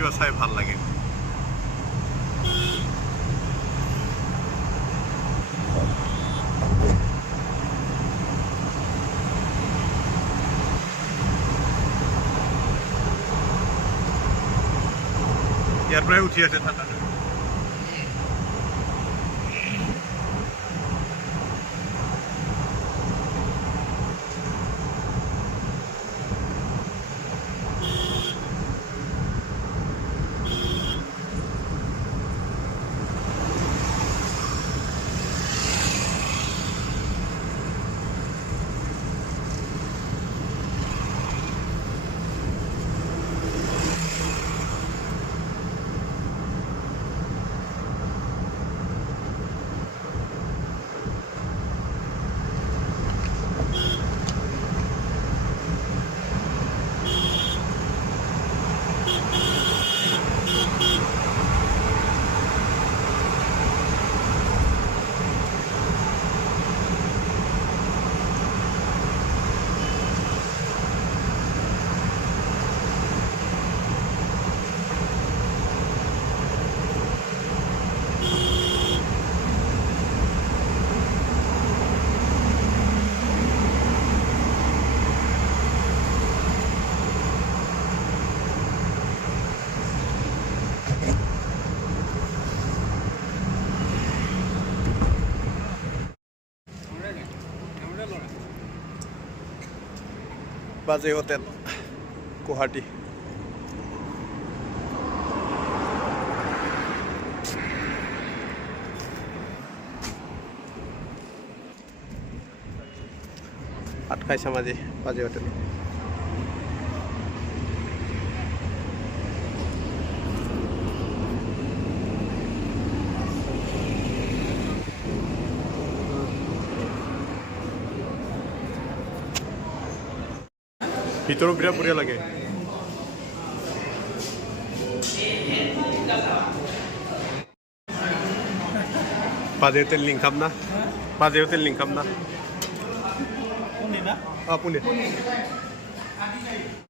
কিবা চাই ভাল লাগে। ইয়াৰ পৰাই উঠি আছে ঠাণ্ডাটো। বাজে হোটেল গুৱাহাটী। ভাত খাইছাম আজি বাজে হোটেল। ভিতৰত বিৰাট বঢ়িয়া লাগে। বাজে হোটেল লিংখাম না, বাজে হোটেল লিংখাম না। পুনে।